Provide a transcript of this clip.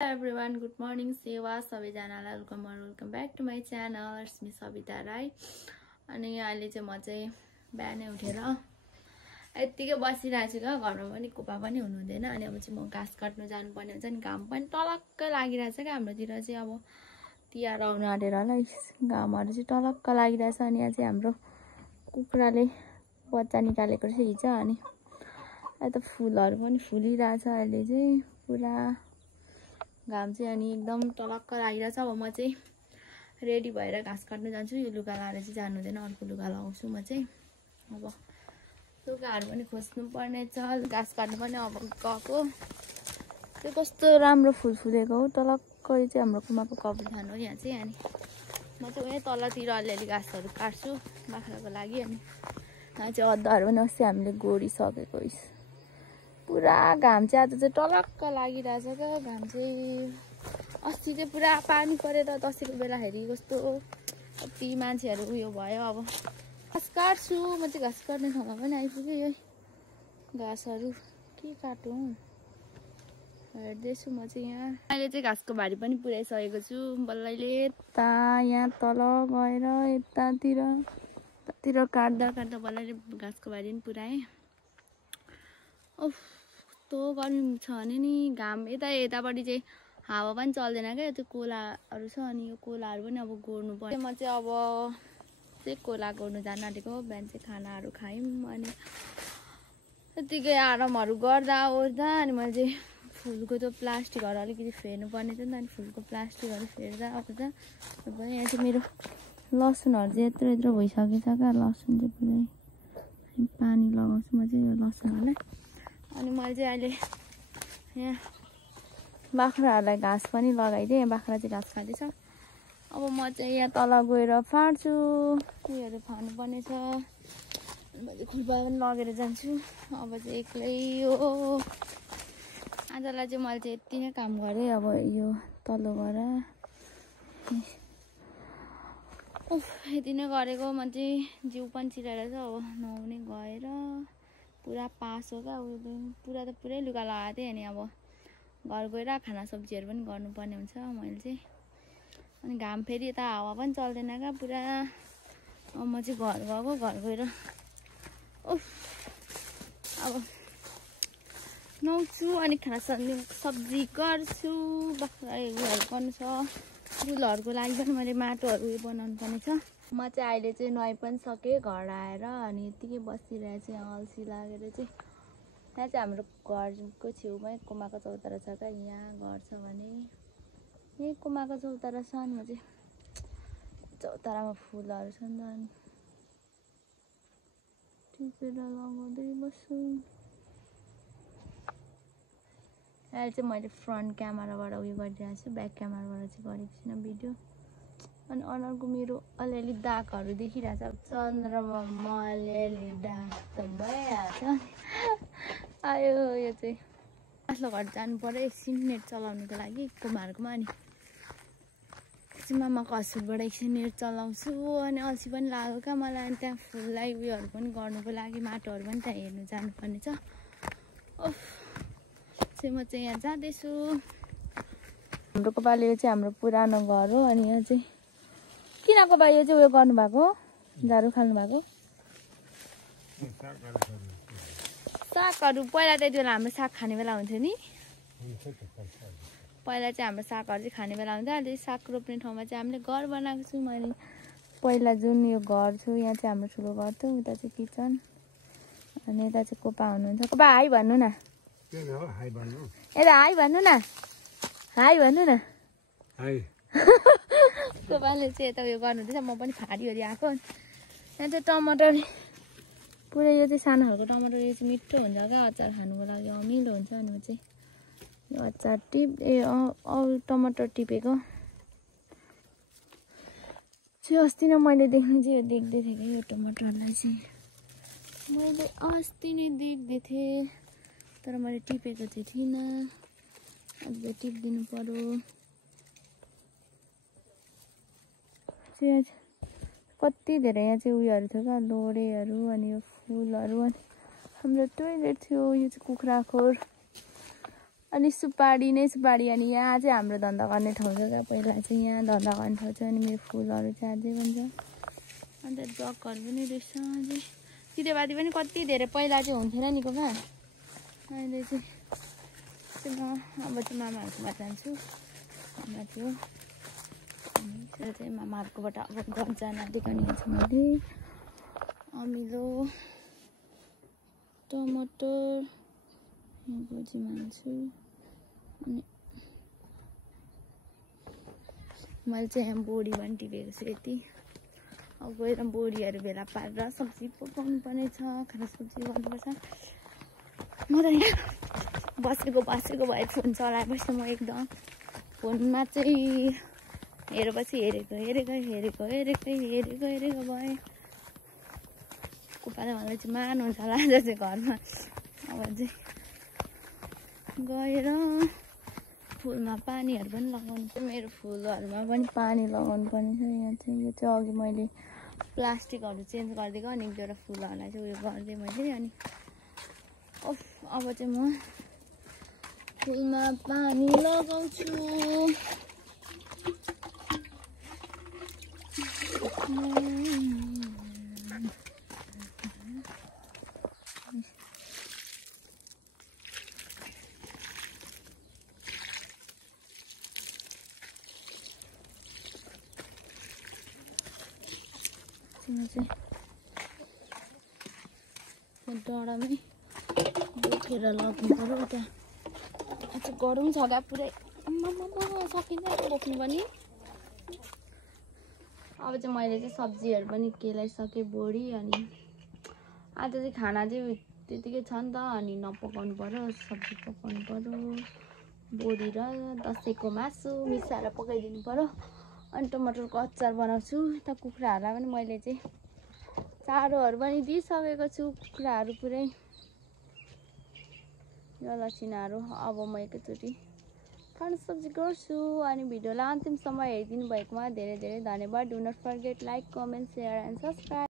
Everyone good morning सेवा सबैजनालाई welcome back to my channel it's me Savita Rai. अनि अहिले चाहिँ म चाहिँ बिहानै उठेर यत्तिकै बसिरहेको छु क्या। घरमा पनि कुपा पनि हुनुहुँदैन। अनि अब चाहिँ म घाँस काट्नु जानुपर्ने हुन्छ नि। घाम पनि टलक्क लागिरहेछ क्या हाम्रोतिर चाहिँ। अब तिहार आउनु आँटेर होला घामहरू चाहिँ टलक्क लागिरहेछ। अनि यहाँ चाहिँ हाम्रो कुखुराले बच्चा निकालेको रहेछ हिजो। अनि यता फुलहरू पनि फुलिरहेछ अहिले चाहिँ पुरा घाम चाहिँ। अनि एकदम टलक्क लागिरहेछ। अब म चाहिँ रेडी भएर घाँस काट्नु जान्छु। यो लुगा लाएर चाहिँ जानु हुँदैन, अर्को लुगा लगाउँछु म चाहिँ। अब लुगाहरू पनि खोज्नु पर्ने छ, घाँस काट्नु पनि अब गएको। त्यो कस्तो राम्रो फुल फुलेको हो टलक्क। यो चाहिँ हाम्रो कुमाको कब्रिस्थान हो यहाँ चाहिँ। अनि म चाहिँ उहीँ तलतिर अलिअलि घाँसहरू काट्छु बाख्राको लागि। अनि यहाँ चाहिँ अदुवाहरू पनि अस्ति हामीले गोडिसकेको पुरा घाम चाहिँ आज चाहिँ टलक्क लागिरहेछ क्या। घाम चाहिँ अस्ति चाहिँ पुरा पानी परेर दसैँको बेलाखेरि कस्तो कति मान्छेहरू उयो भयो। अब घाँस काट्छु म चाहिँ। घाँस काट्ने ठाउँमा पनि आइपुग्यो। यो घाँसहरू के काटौँ हेर्दैछु म चाहिँ। यहाँ अहिले चाहिँ घाँसको भारी पनि पुऱ्याइसकेको छु। बल्लैले यता यहाँ तल गएर यतातिर काट्दा बल्लैले घाँसको भारी पनि पुऱ्याएँ। ओह कस्तो गर्मी छ भने नि घाम यतापट्टि चाहिँ हावा पनि चल्दैन क्या। त्यो कोलाहरू छ। अनि यो कोलाहरू पनि अब गोड्नु पर्यो। म चाहिँ अब चाहिँ कोला गोड्नु जान आँटेको। बिहान चाहिँ खानाहरू खायौँ। अनि यतिकै आरामहरू गर्दा ओर्दा अनि मैले चाहिँ फुलको त्यो प्लास्टिकहरू अलिकति फेर्नु पर्ने थियो नि त। अनि फुलको प्लास्टिकहरू फेर्दा ओर्दा यहाँ चाहिँ मेरो लसुनहरू चाहिँ यत्रो भइसकेछ क्या। लसुन चाहिँ पुरै पानी लगाउँछु म चाहिँ यो लसुनहरूलाई। अनि मैले चाहिँ अहिले यहाँ बाख्राहरूलाई घाँस पनि लगाइदिएँ। बाख्रा चाहिँ घाँस खाँदैछ। अब म चाहिँ यहाँ तल गएर फाड्छु। उयोहरू फाड्नुपर्ने छ। मैले खुर्पा पनि लगेर जान्छु। अब चाहिँ एक्लै हो आजलाई चाहिँ मैले चाहिँ यति नै काम गरेँ। अब यो तल गएर यति नै गरेको। म चाहिँ जिउ पनि चिराएर छ। अब नुहाउने गएर पुरा पास हो क्या। उयो पुरा त पुरै लुगा लगाएको थिएँ। अनि अब घर गएर खाना सब्जीहरू पनि गर्नुपर्ने हुन्छ मैले चाहिँ। अनि घाम फेरि यता हावा पनि चल्दैन क्या पुरा। अब म चाहिँ घर गएको। घर गएर अब नुहाउँछु अनि खाना सब्जी गर्छु। बाख्रा उयोहरू गर्नु छ। फुलहरूको लागि पनि मैले माटोहरू उयो बनाउनु पर्ने छ। म चाहिँ अहिले चाहिँ नुहाइ पनि सकेँ घर आएर। अनि यत्तिकै बसिरहेको चाहिँ अल्छी लागेर चाहिँ यहाँ चाहिँ हाम्रो घरको छेउमै कुमाको चौतारा छ क्या। यहाँ घर छ भने यहीँ कुमाको चौतारा छ। अनि म चाहिँ चौतारामा फुलहरू छ नि त। अनि टिपेर लगाउँदै बस्छु। अहिले चाहिँ मैले फ्रन्ट क्यामेराबाट उयो गरिरहेको छु, ब्याक क्यामेराबाट चाहिँ गरेको छुइनँ भिडियो। अनि अनुहारको मेरो अलिअलि दागहरू देखिरहेछ। चन्द्रमामा अलिअलि दाग त भइहाल्छ। आयो यो चाहिँ माथिल्लो घर जानु पर्यो एकछिन नेट चलाउनुको लागि कुमाहरूकोमा। अनि एकछिन मामाको हस्पिटलबाट एकछिन नेट चलाउँछु। अनि अल्छी पनि लाग्यो क्या मलाई। अनि त्यहाँ फुललाई उयोहरू पनि गर्नुको लागि माटोहरू पनि त्यहाँ हेर्नु जानुपर्ने छ। चाहिँ म चाहिँ यहाँ जाँदैछु। हाम्रो कोपाले यो चाहिँ हाम्रो पुरानो घर हो। अनि यहाँ चाहिँ किन कोपा यो चाहिँ उयो गर्नुभएको झाडु खानु भएको सागहरू। पहिला त्यति बेला हाम्रो साग खाने बेला हुन्थ्यो नि। पहिला चाहिँ हाम्रो सागहरू चाहिँ खाने बेला हुन्थ्यो। अहिले साग रोप्ने ठाउँमा चाहिँ हामीले घर बनाएको छौँ। अनि पहिला जुन यो घर थियो यहाँ चाहिँ हाम्रो ठुलो घर थियो। उता चाहिँ किचन। अनि यता चाहिँ कोपा हुनुहुन्छ। कोपा हाई भन्नु न। यता हाई भन्नु न। हाई भन्नु न। कोपाले चाहिँ यता उयो गर्नुहुँदैछ। म पनि फाडिवरि आएको। यहाँ चाहिँ टमाटर पुरै यो चाहिँ सानो खालको टमाटर। यो चाहिँ मिठो हुन्छ क्या अचार खानुको लागि अमिलो हुन्छ। अनि म चाहिँ यो अचार टमाटर टिपेको चाहिँ अस्ति नै मैले देख्नु चाहिँ यो देख्दै थिएँ कि यो टमाटरलाई चाहिँ मैले अस्ति नै देख्दै थिएँ। तर मैले टिपेको चाहिँ थिइनँ। आज टिपिदिनु पर्यो। कति धेरै यहाँ चाहिँ उयोहरू थियो क्या लोरेहरू। अनि यो फुलहरू। अनि हाम्रो टोइलेट थियो। यो चाहिँ कुखुरा खोर। अनि सुपारी नै सुपारी। अनि यहाँ चाहिँ हाम्रो धन्दा गर्ने ठाउँ छ क्या, पहिला चाहिँ यहाँ धन्दा गर्ने ठाउँ छ। अनि मेरो फुलहरू चाहिँ अझै हुन्छ। अन्त डकहरू पनि रहेछ अझै। तितेपाती पनि कति धेरै पहिला चाहिँ हुन्थेन नि कोपा, अहिले चाहिँ म अब चाहिँ मामाहरूकोमा जान्छु। मामा थियो त्यो चाहिँ मामाहरूकोबाट अब घर जान आँटेको नि छु मैले। अमिलो टमाटर बोजी मान्छु। अनि मैले चाहिँ यहाँ बोडी पनि टिपेको छु यति। अब गएर बोडीहरू भेला पारेर सब्जी पकाउनु पर्ने छ, खाना सब्जी गर्नुपर्छ। म त यहाँ बसेको भए फोन चलाएपछि म एकदम फोनमा चाहिँ हेरेपछि हेरेको भएँ। कुपाले मलाई चाहिँ मार्नुहुन्छ होला आज चाहिँ घरमा। अब चाहिँ गएर फुलमा पानीहरू पनि लगाउनु पर्छ। मेरो फुलहरूमा पनि पानी लगाउनु पर्ने छ। यहाँ चाहिँ यो चाहिँ अघि मैले प्लास्टिकहरू चेन्ज गरिदिएको, अनि एक दुईवटा फुलहरूलाई चाहिँ उयो गरिदिएँ मैले। अनि अब चाहिँ म फुलमा पानी लगाउँछु। डाँडामै बोकेर लग्नु पर्यो। उता आज गरौँ छ क्या पुरै, सकिँदैन बोक्नु पनि। अब चाहिँ मैले चाहिँ सब्जीहरू पनि केलाइसकेँ बोडी। अनि आज चाहिँ खाना चाहिँ त्यतिकै छ नि त, अनि नपकाउनु पर्यो, सब्जी पकाउनु पर्यो। बोडी र दसैँको मासु मिसाएर पकाइदिनु पर्यो। अनि टमाटरको अचार बनाउँछु। यता कुखुराहरूलाई पनि मैले चाहिँ चारोहरू पनि दिइसकेको छु, कुखुराहरू पुरै यो लसिनाहरू। अब म एकैचोटि खाना सब्जी गर्छु। अनि भिडियोलाई अन्तिमसम्म हेरिदिनु भएकोमा धेरै धेरै धन्यवाद। Do not forget like, comment, share and subscribe.